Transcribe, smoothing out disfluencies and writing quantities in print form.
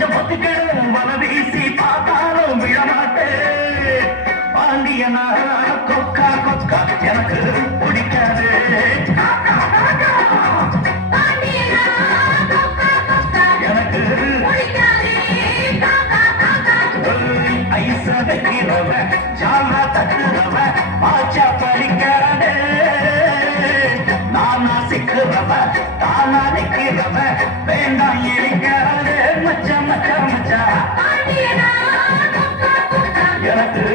கொஞ்சம் பத்துக்கணும் வல வீசி பார்த்தாலும் விழமாட்டே பாண்டியனா கொக்கா கொக்கா எனக்கு பிடிக்காது எனக்கு ஐச வைக்கிறவ ஜாமா தட்டுறவ பாச்சா படிக்காதே நானா சிக்கிறவ தானா நிக்கிறவ வேண்டாம் இடிக்காதே மச்சா மச்சா மச்சா எனக்கு